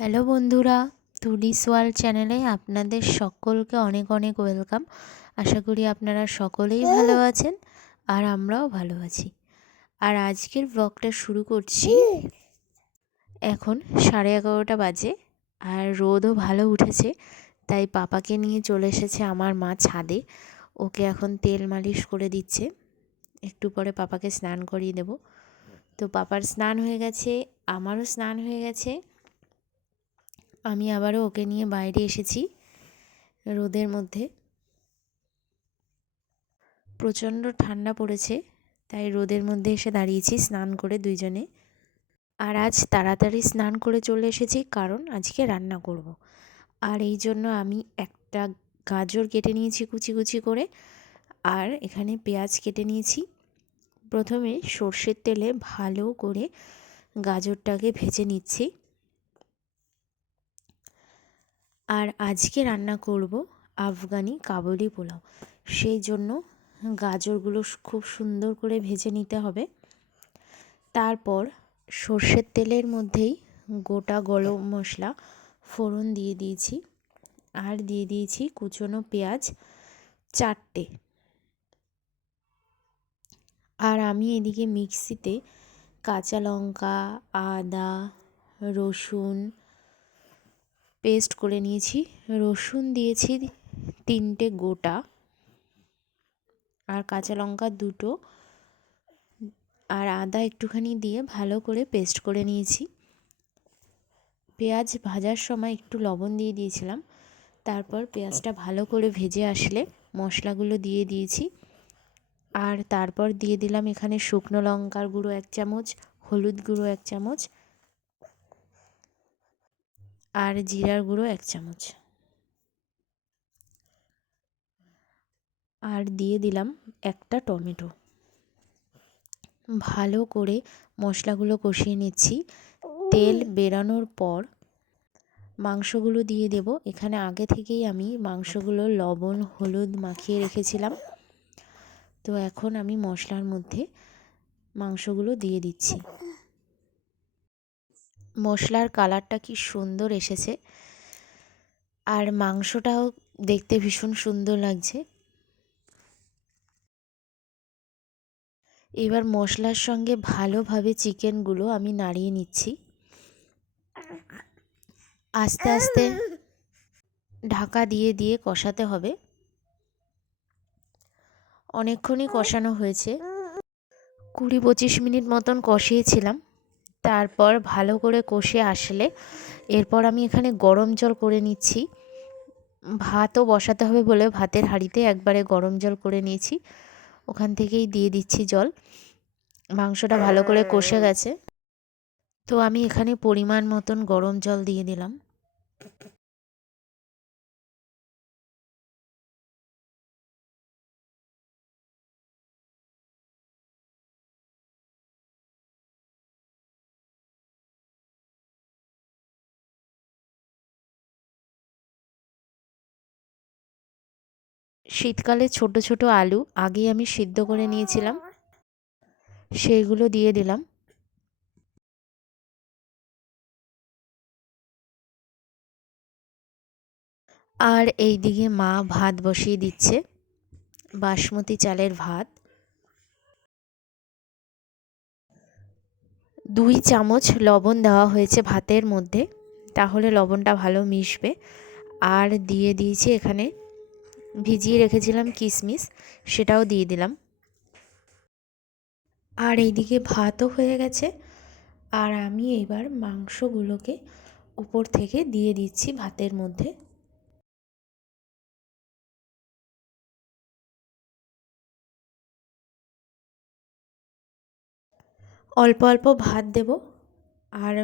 Hello বন্ধুরা, today's world চ্যানেলে আপনাদের সকলকে অনেক অনেক ওয়েলকাম। আশা করি আপনারা সকলেই ভালো আছেন আর আমরাও ভালো আছি। আর আজকের ব্লগটা শুরু করছি। এখন 11:30 বাজে আর রোদও ভালো উঠেছে, তাই পাপাকে নিয়ে চলে এসেছে আমার মা ছাদে। ওকে এখন তেল মালিশ করে দিচ্ছে, একটু পরে পাপাকে স্নান করিয়ে দেব। তো পাপার স্নান হয়ে গেছে, আমারও স্নান হয়ে গেছে। আমি আবারও ওকে নিয়ে বাইরে এসেছি রোদের মধ্যে। প্রচণ্ড ঠান্ডা পড়েছে, তাই রোদের মধ্যে এসে দাঁড়িয়েছি স্নান করে দুইজনে। আর আজ তাড়াতাড়ি স্নান করে চলে এসেছি, কারণ আজকে রান্না করব। আর এই জন্য আমি একটা গাজর কেটে নিয়েছি কুচি কুচি করে, আর এখানে পেঁয়াজ কেটে নিয়েছি। প্রথমে সর্ষের তেলে ভালো করে গাজরটাকে ভেজে নিচ্ছি। আর আজকে রান্না করব আফগানি কাবুলি পোলাও, সেই জন্য গাজরগুলো খুব সুন্দর করে ভেজে নিতে হবে। তারপর সর্ষের তেলের মধ্যেই গোটা গরম মশলা ফোড়ন দিয়ে দিয়েছি, আর দিয়ে দিয়েছি কুচনো পেঁয়াজ 4টে। আর আমি এদিকে মিক্সিতে কাঁচা লঙ্কা, আদা, রসুন পেস্ট করে নিয়েছি। রসুন দিয়েছি 3টে গোটা, আর কাঁচা লঙ্কা 2টো, আর আদা একটুখানি দিয়ে ভালো করে পেস্ট করে নিয়েছি। পেঁয়াজ ভাজার সময় একটু লবণ দিয়ে দিয়েছিলাম। তারপর পেঁয়াজটা ভালো করে ভেজে আসলে মশলাগুলো দিয়ে দিয়েছি। আর তারপর দিয়ে দিলাম এখানে শুকনো লঙ্কার গুঁড়ো 1 চামচ, হলুদ গুঁড়ো 1 চামচ, আর জিরার গুঁড়ো 1 চামচ। আর দিয়ে দিলাম একটা টমেটো। ভালো করে মশলাগুলো কষিয়ে নিচ্ছি। তেল বেরানোর পর মাংসগুলো দিয়ে দেব। এখানে আগে থেকেই আমি মাংসগুলো লবণ হলুদ মাখিয়ে রেখেছিলাম। তো এখন আমি মশলার মধ্যে মাংসগুলো দিয়ে দিচ্ছি। মশলার কালারটা কি সুন্দর এসেছে, আর মাংসটাও দেখতে ভীষণ সুন্দর লাগছে। এবার মশলার সঙ্গে ভালোভাবে চিকেনগুলো আমি নাড়িয়ে নিচ্ছি। আস্তে আস্তে ঢাকা দিয়ে দিয়ে কষাতে হবে। অনেকক্ষণই কষানো হয়েছে, 20-25 মিনিট মতন কষিয়েছিলাম। তারপর ভালো করে কষে আসলে এরপর আমি এখানে গরম জল করে নিচ্ছি। ভাতও বসাতে হবে বলে ভাতের হাঁড়িতে একবারে গরম জল করে নিয়েছি, ওখান থেকেই দিয়ে দিচ্ছি জল। মাংসটা ভালো করে কষে গেছে, তো আমি এখানে পরিমাণ মতন গরম জল দিয়ে দিলাম। শীতকালে ছোট ছোট আলু আগেই আমি সিদ্ধ করে নিয়েছিলাম, সেইগুলো দিয়ে দিলাম। আর এই দিকে মা ভাত বসিয়ে দিচ্ছে, বাসমতি চালের ভাত। 2 চামচ লবণ দেওয়া হয়েছে ভাতের মধ্যে, তাহলে লবণটা ভালো মিশবে। আর দিয়ে দিয়েছি এখানে ভিজিয়ে রেখেছিলাম কিশমিশ, সেটাও দিয়ে দিলাম। আর এইদিকে ভাতও হয়ে গেছে, আর আমি এবার মাংসগুলোকে উপর থেকে দিয়ে দিচ্ছি ভাতের মধ্যে। অল্প অল্প ভাত দেব, আর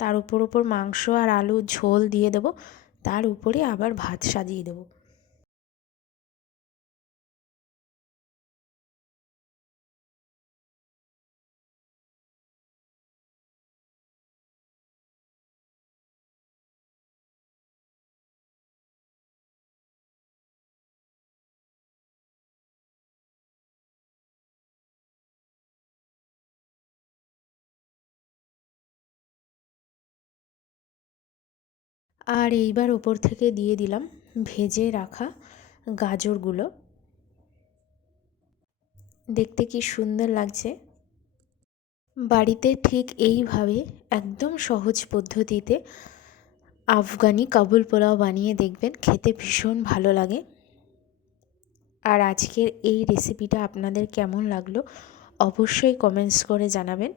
তার উপর মাংস আর আলু ঝোল দিয়ে দেব, তার উপরে আবার ভাত সাজিয়ে দেব। আর এইবার ওপর থেকে দিয়ে দিলাম ভেজে রাখা গাজরগুলো। দেখতে কি সুন্দর লাগছে। বাড়িতে ঠিক এইভাবে একদম সহজ পদ্ধতিতে আফগানি কাবুল পোলাও বানিয়ে দেখবেন, খেতে ভীষণ ভালো লাগে। আর আজকের এই রেসিপিটা আপনাদের কেমন লাগলো অবশ্যই কমেন্টস করে জানাবেন,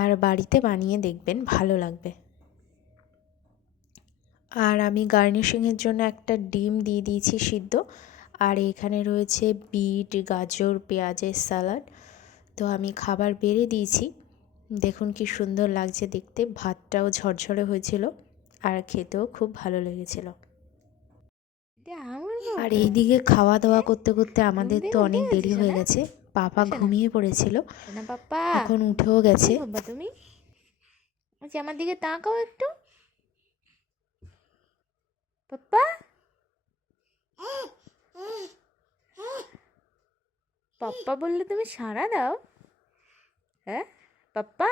আর বাড়িতে বানিয়ে দেখবেন, ভালো লাগবে। আর আমি গার্নিশিংয়ের জন্য একটা ডিম দিয়ে দিয়েছি সিদ্ধ, আর এখানে রয়েছে বিট, গাজর, পেঁয়াজের স্যালাড। তো আমি খাবার বেড়ে দিয়েছি, দেখুন কি সুন্দর লাগছে দেখতে। ভাতটাও ঝরঝরে হয়েছিল আর খেতেও খুব ভালো লেগেছিল। আর এইদিকে খাওয়া দাওয়া করতে করতে আমাদের তো অনেক দেরি হয়ে গেছে। পাপা ঘুমিয়ে পড়েছিল, এখন উঠেও গেছে। তুমি আচ্ছা আমার দিকে তাকাও একটু। পাপ্পা পাপ্পা বললে তুমি সাড়া দাও? হ্যাঁ পাপ্পা।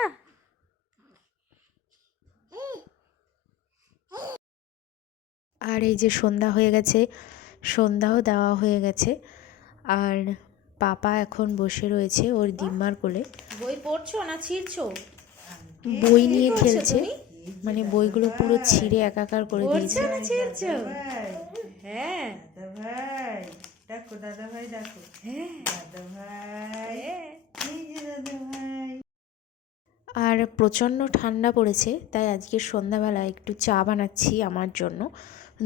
আর এই যে সন্ধ্যা হয়ে গেছে, সন্ধ্যাও দেওয়া হয়ে গেছে। আর পাপা এখন বসে রয়েছে ওর দিম্মার কোলে। বই পড়ছো না ছিঁড়ছো? বই নিয়ে খেলছে, মানে বইগুলো পুরো ছিঁড়ে একাকার করে দিয়েছে। না ছিঁড়ছো? হ্যাঁ ভাই দেখো, দাদা ভাই দেখো, দাদা ভাই, এই যে দাদা ভাই। আর প্রচণ্ড ঠান্ডা পড়েছে, তাই আজকে সন্ধ্যাবেলা একটু চা বানাচ্ছি আমার জন্য।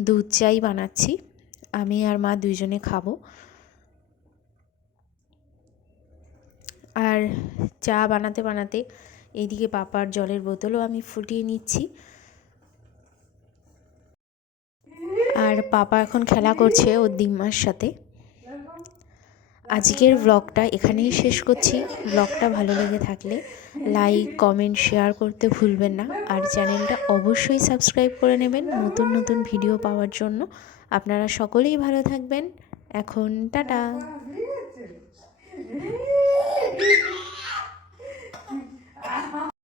দুধ চাই বানাচ্ছি, আমি আর মা দুইজনে খাবো। আর চা বানাতে বানাতে এইদিকে পাপার জলের বোতলও আমি ফুটিয়ে নিচ্ছি। আর পাপা এখন খেলা করছে ওর দিম্মার সাথে। আজকের ব্লগটা এখানেই শেষ করছি। ব্লগটা ভালো লেগে থাকলে লাইক, কমেন্ট, শেয়ার করতে ভুলবেন না। আর চ্যানেলটা অবশ্যই সাবস্ক্রাইব করে নেবেন নতুন নতুন ভিডিও পাওয়ার জন্য। আপনারা সকলেই ভালো থাকবেন। এখন টাটা।